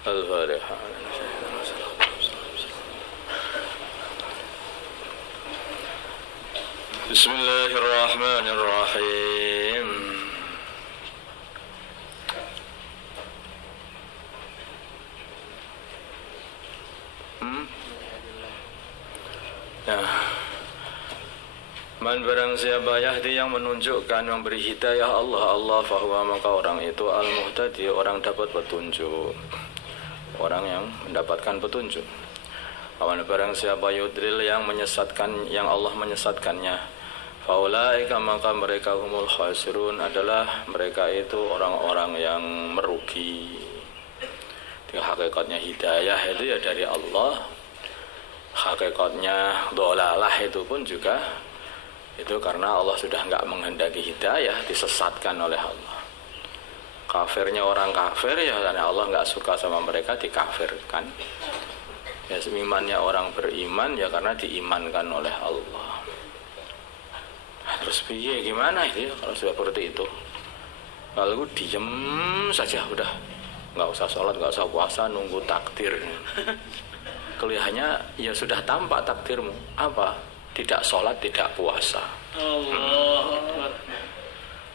Al-Fatihah. Bismillahirrahmanirrahim. Ya. Man barang siapa yahdi yang menunjukkan, memberi hidayah Allah fahuwa maka orang itu al-muhtadi, orang dapat petunjuk, orang yang mendapatkan petunjuk. Awan barang siapa yudril yang menyesatkan, yang Allah menyesatkannya, faulaika maka mereka humul khasirun, adalah mereka itu orang-orang yang merugi. Hakikatnya hidayah itu ya dari Allah, hakikatnya dhalalah itu pun juga itu karena Allah sudah enggak menghendaki hidayah, disesatkan oleh Allah. Kafirnya orang kafir ya karena Allah enggak suka sama mereka, dikafirkan. Ya, imannya orang beriman ya karena diimankan oleh Allah. Nah, terus piye gimana itu ya kalau sudah seperti itu? Lalu diem saja udah, nggak usah sholat, nggak usah puasa, nunggu takdir. Kelihatannya ya sudah tampak takdirmu apa? Tidak sholat, tidak puasa. Allah.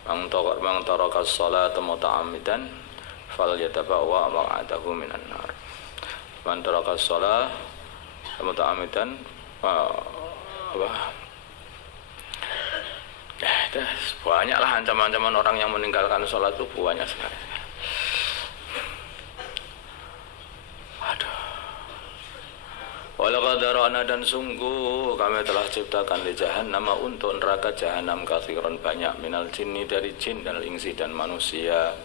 Mang taraka sholata muta'ammidan falyatabawwa maq'adahu minan nar. Man taraka sholata muta'ammidan banyaklah ancaman-ancaman orang yang meninggalkan sholat itu banyak sekali. Walaqad darana, dan sungguh kami telah ciptakan di jahannam untuk neraka jahanam katsiran banyak minal jinni, dari jin dan insi dan manusia.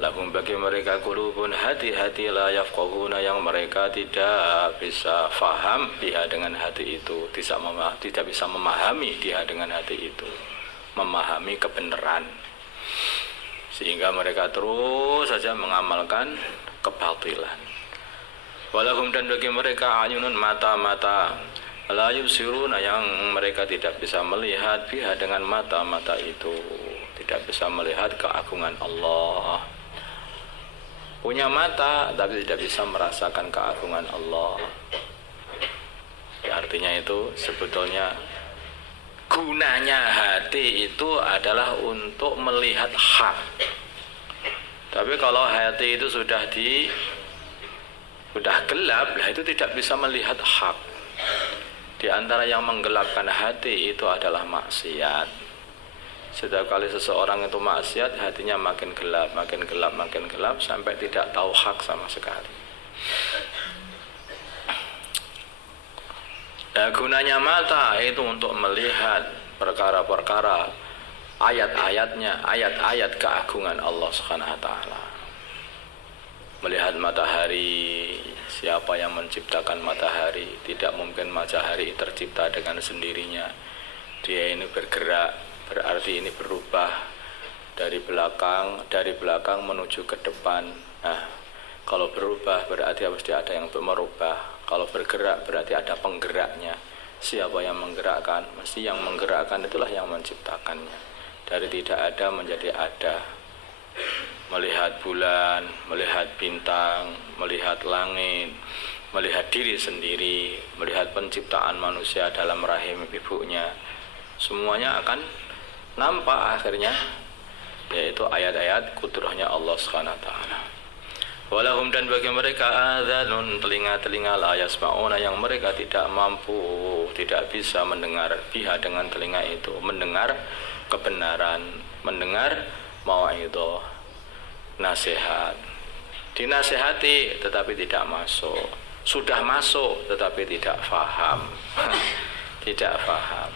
Lahum bagi mereka qulubun, hati-hati, la yafqahuna yang mereka tidak bisa faham dia dengan hati itu, tidak bisa memahami dia dengan hati itu, memahami kebenaran, sehingga mereka terus saja mengamalkan kebatilan. Walahum, dan bagi mereka ayunun, mata-mata, la yubsiruna yang mereka tidak bisa melihat biha dengan mata-mata itu, tidak bisa melihat keagungan Allah. Punya mata tapi tidak bisa merasakan keagungan Allah. Ya, artinya itu sebetulnya gunanya hati itu adalah untuk melihat hak. Tapi kalau hati itu sudah gelap, lah itu tidak bisa melihat hak. Di antara yang menggelapkan hati itu adalah maksiat. Setiap kali seseorang itu maksiat, hatinya makin gelap, makin gelap, makin gelap, sampai tidak tahu hak sama sekali. Nah, gunanya mata itu untuk melihat perkara-perkara, ayat-ayatnya, ayat-ayat keagungan Allah Subhanahu wa taala. Melihat matahari, siapa yang menciptakan matahari? Tidak mungkin matahari tercipta dengan sendirinya. Dia ini bergerak, berarti ini berubah dari belakang menuju ke depan. Nah, kalau berubah berarti pasti ada yang merubah. Kalau bergerak berarti ada penggeraknya. Siapa yang menggerakkan? Mesti yang menggerakkan itulah yang menciptakannya. Dari tidak ada menjadi ada. Melihat bulan, melihat bintang, melihat langit, melihat diri sendiri, melihat penciptaan manusia dalam rahim ibunya, semuanya akan nampak akhirnya, yaitu ayat-ayat kudrahnya Allah Subhanahu wa taala. Walahum, dan bagi mereka adzanun, telinga-telinga la yasma'una yang mereka tidak mampu, tidak bisa mendengar biha dengan telinga itu, mendengar kebenaran, mendengar mau'idhah, nasihat. Dinasihati tetapi tidak masuk, sudah masuk tetapi tidak faham. Tidak faham.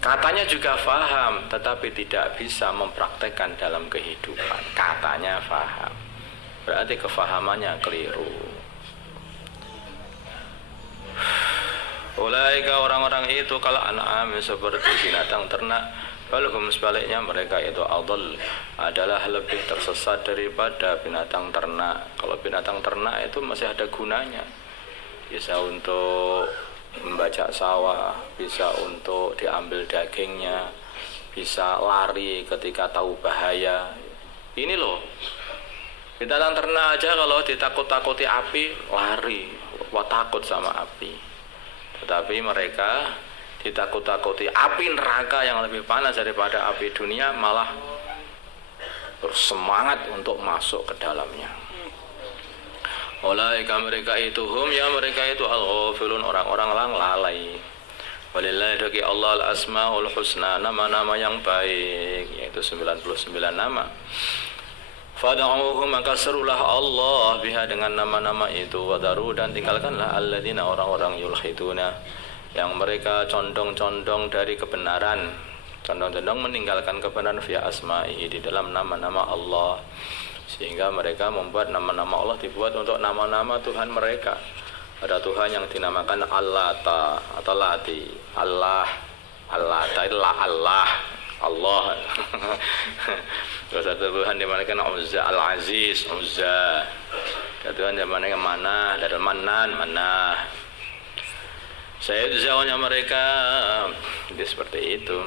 Katanya juga faham tetapi tidak bisa mempraktekkan dalam kehidupan. Katanya faham, berarti kefahamannya keliru. Ulaika, orang-orang itu kalau an'am, seperti binatang ternak. Balhum, sebaliknya mereka itu adall, adalah lebih tersesat daripada binatang ternak. Kalau binatang ternak itu masih ada gunanya, bisa untuk membajak sawah, bisa untuk diambil dagingnya, bisa lari ketika tahu bahaya. Ini loh Binatang ternak aja kalau ditakut-takuti api lari, wah takut sama api. Tetapi mereka ditakut-takuti api neraka yang lebih panas daripada api dunia, malah bersemangat untuk masuk ke dalamnya. Ulaika mereka itu mereka itu al-ghafilun, orang-orang yang lalai. Walillahi bagi Allah al-asmaul husna, nama-nama yang baik, yaitu 99 nama. Fad'uhu, maka serulah Allah biha dengan nama-nama itu, wadaru, dan tinggalkanlah alladzina, orang-orang yulhiduna yang mereka condong-condong dari kebenaran, condong-condong meninggalkan kebenaran fi asma'i, di dalam nama-nama Allah, sehingga mereka membuat nama-nama Allah dibuat untuk nama-nama Tuhan mereka. Ada Tuhan yang dinamakan Allata atau Lati, Allah, Allata adalah Allah. Terus ada Tuhan dimanakan Uzza, Al-Aziz, Uzza. Ada Tuhan dimanakan Manah, dan Manah. Saya itu jauhnya mereka, jadi seperti itu.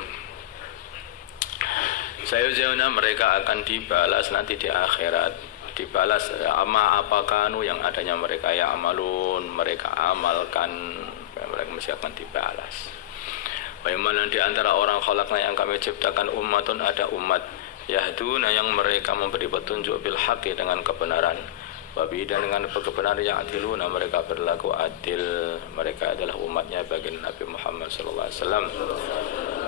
Saya jauhnya mereka akan dibalas nanti di akhirat. Dibalas apakah yang adanya mereka ya amalun, mereka amalkan, mereka mesti akan dibalas. Bagaimana di antara orang khalaqna yang kami ciptakan ummatun, ada umat yahduna yang mereka memberi petunjuk bil haqqi dengan kebenaran, wabi dan dengan kebenaran yang adiluna mereka berlaku adil. Mereka adalah umatnya baginda Nabi Muhammad sallallahu alaihi wasallam.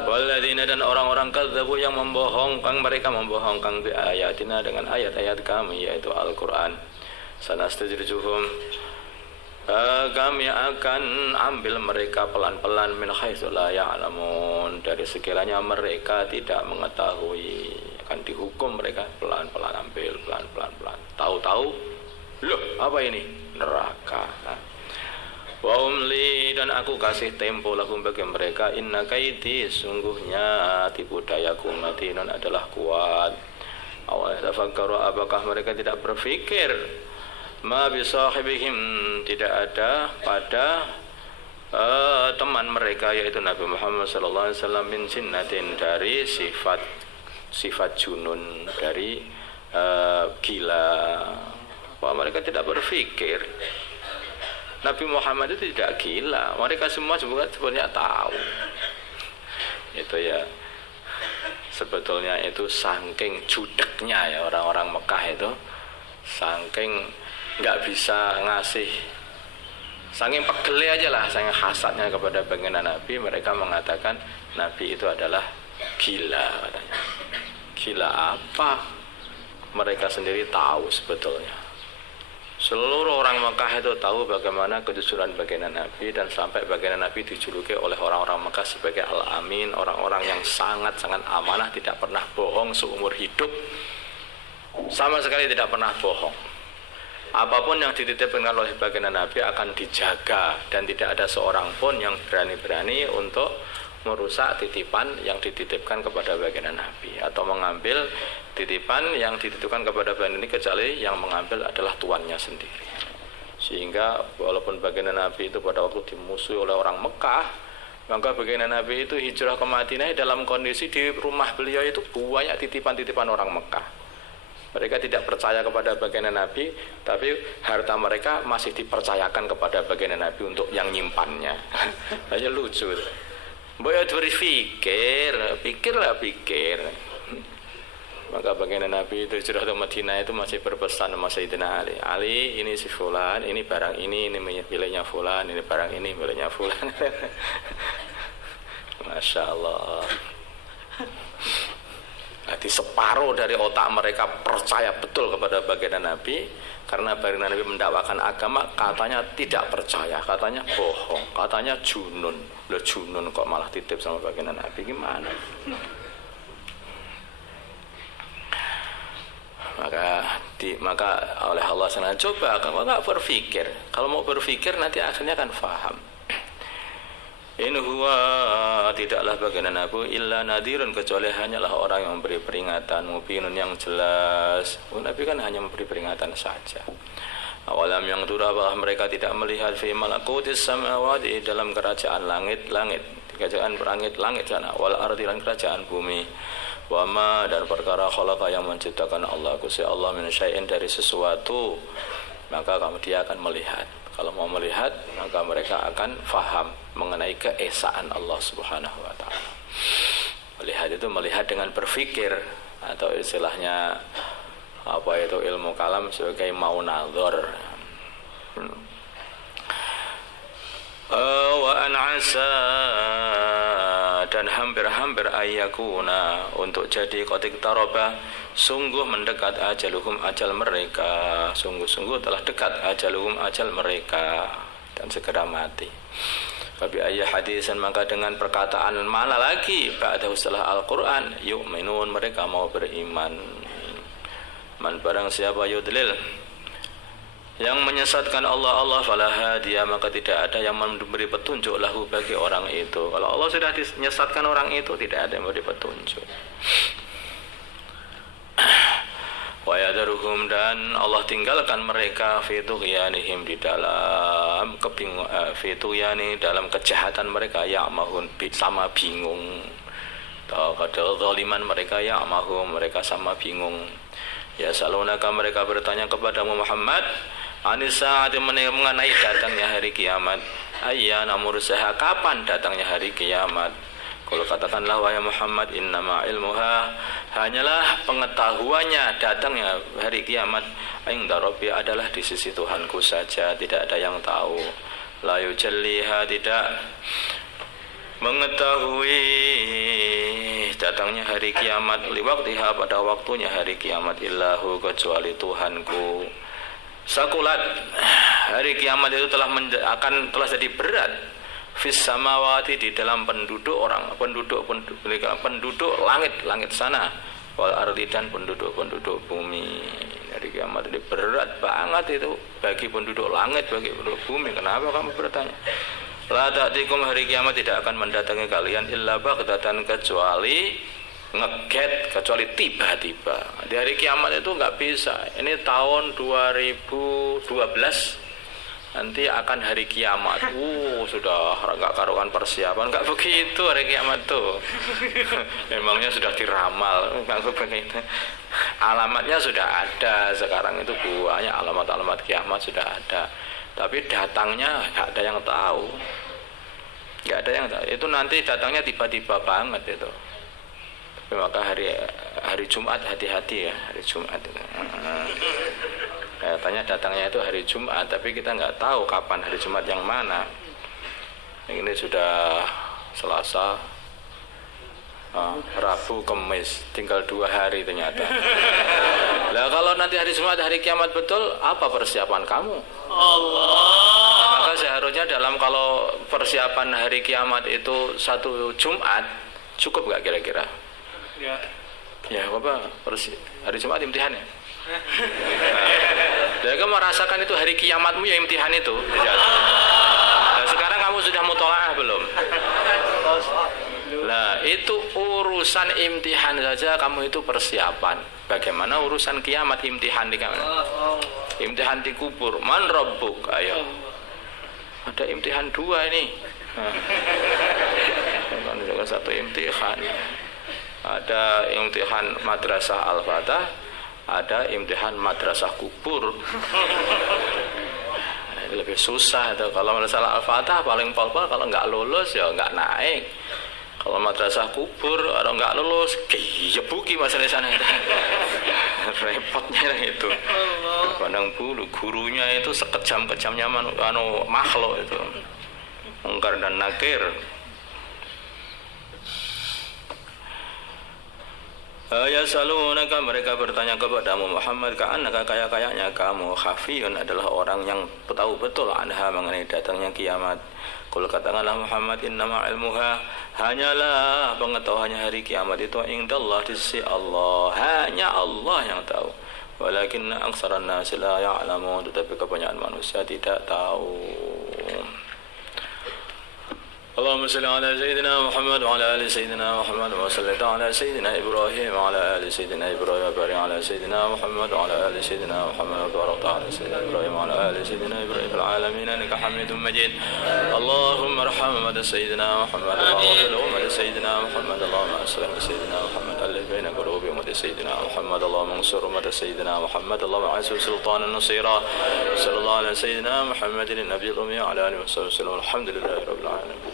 Walladzina, dan orang-orang kadzabu yang membohongkan, mereka membohongkan bi ayatina dengan ayat-ayat kami, yaitu Al-Qur'an. Sanastadrijuhum, kami akan ambil mereka pelan-pelan min haitsu la ya'lamun, dari sekiranya mereka tidak mengetahui. Akan dihukum mereka pelan-pelan, ambil pelan-pelan. Tahu-tahu, loh apa ini? Neraka. Wa umli, dan aku kasih tempo lahum bagi mereka, inna kaiti, sungguhnya tipu dayaku matinun adalah kuat. Awal tafakkaru, apakah mereka tidak berpikir, ma bisahibihim, tidak ada pada teman mereka yaitu Nabi Muhammad sallallahu alaihi wasallam min sinnatin, dari sifat junun, dari gila. Wah, mereka tidak berpikir Nabi Muhammad itu tidak gila. Mereka semua sebenarnya tahu. Itu ya, sebetulnya itu saking judeknya ya orang-orang Mekah itu, saking nggak bisa ngasih, saking pegel aja lah, saking hasadnya kepada baginda Nabi, mereka mengatakan Nabi itu adalah gila katanya. Gila apa? Mereka sendiri tahu sebetulnya. Seluruh orang Mekah itu tahu bagaimana kejujuran baginda Nabi, dan sampai baginda Nabi dijuluki oleh orang-orang Mekah sebagai Al-Amin, orang-orang yang sangat-sangat amanah, tidak pernah bohong seumur hidup, sama sekali tidak pernah bohong. Apapun yang dititipkan oleh baginda Nabi akan dijaga, dan tidak ada seorang pun yang berani-berani untuk merusak titipan yang dititipkan kepada baginda Nabi, atau mengambil titipan yang dititipkan kepada baginda ini, kecuali yang mengambil adalah tuannya sendiri. Sehingga walaupun baginda Nabi itu pada waktu dimusuhi oleh orang Mekah, maka baginda Nabi itu hijrah ke Madinah dalam kondisi di rumah beliau itu banyak titipan-titipan orang Mekah. Mereka tidak percaya kepada baginda Nabi, tapi harta mereka masih dipercayakan kepada baginda Nabi untuk yang nyimpannya. Hanya lucu. Boyo berpikir, pikir. Maka baginda Nabi itu hijrah ke Madinah itu masih berpesan sama Sayyidina Ali. Ali, ini si fulan, ini barang ini miliknya fulan, ini barang ini miliknya fulan. Masya Allah. Jadi separuh dari otak mereka percaya betul kepada baginda Nabi, karena baginda Nabi mendakwakan agama, katanya tidak percaya, katanya bohong, katanya junun. Loh, junun kok malah titip sama baginda Nabi, gimana? Maka oleh Allah SWT, coba kalau nggak berpikir, kalau mau berpikir nanti akhirnya akan faham. In huwa, tidaklah baginda Nabi illa nadhirun, kecuali hanyalah orang yang memberi peringatan, mubinun, yang jelas. Nabi kan hanya memberi peringatan saja. Awalam yang turah, bahwa mereka tidak melihat fi malakutis samawati, dalam kerajaan langit-langit, kerajaan langit-langit sana, wal ardi, dan kerajaan bumi. wa ma dan perkara khalaqa yang menciptakan Allah Gusti Allah min syai'in dari sesuatu, maka dia akan melihat. Kalau mau melihat, maka mereka akan faham mengenai keesaan Allah Subhanahu wa taala. Melihat itu melihat dengan berpikir, atau istilahnya apa itu ilmu kalam sebagai mau nazar. Wa an asa dan hampir-hampir ayyakuna untuk jadi qatik taroba, sungguh mendekat ajaluhum ajal mereka, sungguh-sungguh telah dekat ajaluhum ajal mereka dan segera mati. Fabi ayyi hadisan, maka dengan perkataan mana lagi ba'dahu setelah Al-Qur'an, yu'minun mereka mau beriman. Man barang siapa yudlil yang menyesatkan Allah fala hadiya, maka tidak ada yang memberi petunjuk lahu bagi orang itu. Kalau Allah sudah menyesatkan orang itu, tidak ada yang memberi petunjuk. Wa yadruhum, dan Allah tinggalkan mereka fi tughyanihim, di dalam fi tughyani, dalam kejahatan mereka, ya'mahun sama bingung. Atau zaliman mereka, ya'mahum mereka sama bingung. Ya salunaka, mereka bertanya kepada Muhammad, Anisa mengenai datangnya hari kiamat. Ayyana mursaha, kapan datangnya hari kiamat? Kalau katakanlah wahai Muhammad, innama ilmuha, hanyalah pengetahuannya datangnya hari kiamat, inda rabbi, adalah di sisi Tuhanku saja, tidak ada yang tahu. La yujalliha, tidak mengetahui datangnya hari kiamat, liwaktiha, pada waktunya hari kiamat, illahu, kecuali Tuhanku. Sakulat, hari kiamat itu telah jadi berat. Fis samawati, di dalam penduduk langit sana, wal ardi, dan penduduk bumi. Hari kiamat itu berat banget itu bagi penduduk langit, bagi penduduk bumi. Kenapa kamu bertanya? La ta'tikum, hari kiamat tidak akan mendatangi kalian illa baghtatan, kecuali ngeget, kecuali tiba-tiba. Di hari kiamat itu nggak bisa. Ini tahun 2012 nanti akan hari kiamat. Sudah nggak karuan persiapan. Nggak begitu hari kiamat tuh. Memangnya sudah diramal. Nggak begitu. Alamatnya sudah ada. Sekarang itu banyak alamat-alamat kiamat sudah ada. Tapi datangnya nggak ada yang tahu. Nggak ada yang tahu. Itu nanti datangnya tiba-tiba banget itu. Maka hari Jumat hati-hati ya, hari Jumat itu. Katanya datangnya itu hari Jumat, tapi kita nggak tahu kapan hari Jumat yang mana. Ini sudah Selasa, Rabu, Kamis, tinggal 2 hari ternyata. Nah kalau nanti hari Jumat hari kiamat betul, apa persiapan kamu? Allah. Maka seharusnya kalau persiapan hari kiamat itu 1 Jumat, cukup nggak kira-kira? Ya apa? Hari Jumat imtihan ya? Nah, kamu merasakan itu hari kiamatmu ya imtihan itu. Nah, sekarang kamu sudah mutolaah belum? Nah, itu urusan imtihan saja kamu itu persiapan. Bagaimana urusan kiamat, imtihan di mana? Imtihan di kubur. Man rabbuk? Ayo. Ada imtihan 2 ini. Kan 1 imtihan. Ada imtihan madrasah Al-Fatah, ada imtihan madrasah kubur. Lebih susah itu. Kalau madrasah Al-Fatah paling pol-pol, kalau nggak lulus ya nggak naik. Kalau madrasah kubur kalau nggak lulus, kejebuki masalah sana itu. Repotnya itu. Pandang bulu, gurunya itu sekejam-kejamnya makhluk itu. Mungkar dan nakir. Ya salunaka, mereka bertanya kepadamu Muhammad, ka'annaka, kayaknya kamu khafiyun, adalah orang yang tahu betul anha, mengenai datangnya kiamat. Qul, katakanlah Muhammad, innama ilmuha, hanyalah pengetahuannya hari kiamat itu indallah, di sisi Allah, hanya Allah yang tahu. Walakinna aktsaran nasi la ya'lamun, tetapi kebanyakan manusia tidak tahu. Allahumma salli ala Sayyidina Muhammad wa ala ali Sayyidina Muhammad wa salli ala Sayyidina Ibrahim wa ala ali Sayyidina Ibrahim wa barik ala Sayyidina Muhammad wa ala ali Sayyidina Muhammad wa barik ala Sayyidina Ibrahim wa ala ali Sayyidina Ibrahim fil alamin innaka Hamidum Majid. Allahumma arham Sayyidina Muhammad wa ala Sayyidina Muhammad, Allahumma salli ala Sayyidina Muhammad alif بين قلوب أمة سيدنا محمد اللهم انصر أمة سيدنا محمد اللهم أعز سلطانا نصيرا صلى الله على سيدنا محمد النبي الأمي وعلى آله وصحبه وسلم الحمد لله رب العالمين